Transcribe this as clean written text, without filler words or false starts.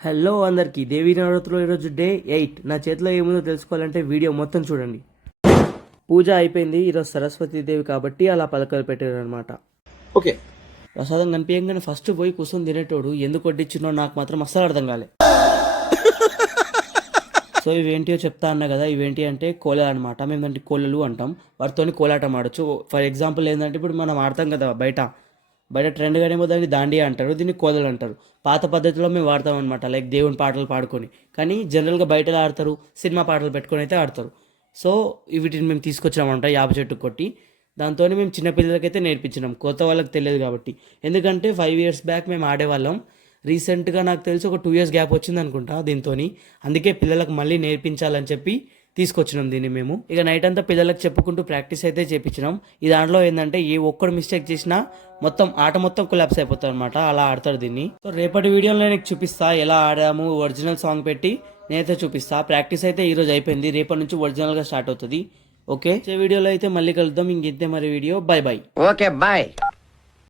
Hello అందరికీ దేవీ నవరాత్రులు ఈరోజు డే 8. నా చేతిలో ఏముందో తెలుసుకోవాలంటే వీడియో మొత్తం చూడండి. పూజ అయిపోయింది. ఈరోజు సరస్వతీదేవి కాబట్టి అలా పలకలు పెట్టారు అనమాట. ఓకే, ప్రసాదం కనిపించగానే ఫస్ట్ పోయి కూర్చొని తినేటోడు ఎందుకు వడ్డించినో నాకు మాత్రం అస్సలు అర్థం కాలే. సో ఇవేంటియో చెప్తా అన్నా కదా, ఇవేంటి అంటే కోలలు అనమాట. మేము దాంట్లో కోలలు అంటాం. వాటితోని కోలాటం ఆడొచ్చు. ఫర్ ఎగ్జాంపుల్ ఏంటంటే ఇప్పుడు మనం ఆడతాం కదా బయట ట్రెండ్గానేమో దాన్ని దాండియా అంటారు, దీన్ని కోలలు అంటారు. పాత పద్ధతిలో మేము వాడతాం అనమాట, లైక్ దేవుని పాటలు పాడుకొని. కానీ జనరల్గా బయట ఆడతారు, సినిమా పాటలు పెట్టుకొని అయితే ఆడతారు. సో వీటిని మేము తీసుకొచ్చామంట యాప చెట్టు కొట్టి. దాంతో మేము చిన్నపిల్లలకైతే నేర్పించినాం, కొత్త వాళ్ళకి తెలియదు కాబట్టి. ఎందుకంటే 5 years బ్యాక్ మేము ఆడేవాళ్ళం. రీసెంట్గా నాకు తెలిసి ఒక 2 years గ్యాప్ వచ్చింది అనుకుంటా దీంతో. అందుకే పిల్లలకు మళ్ళీ నేర్పించాలని చెప్పి తీసుకొచ్చినాం దీన్ని మేము. ఇక నైట్ అంతా పిల్లలకు చెప్పుకుంటూ ప్రాక్టీస్ అయితే చేపించినాం. ఈ దాంట్లో ఏంటంటే ఏ ఒక్కడు మిస్టేక్ చేసినా మొత్తం ఆట మొత్తం కొలాప్స్ అయిపోతుంది అనమాట. అలా ఆడతారు దీన్ని. సో రేపటి వీడియోలో నేను చూపిస్తా ఎలా ఆడాము, ఒరిజినల్ సాంగ్ పెట్టి నేనైతే చూపిస్తా. ప్రాక్టీస్ అయితే ఈరోజు అయిపోయింది, రేపటి నుంచి ఒరిజినల్గా స్టార్ట్ అవుతుంది. ఓకే, వీడియోలో అయితే మళ్ళీ కలుద్దాం. ఇంకెంతే మరి video. Bye bye. Okay, bye.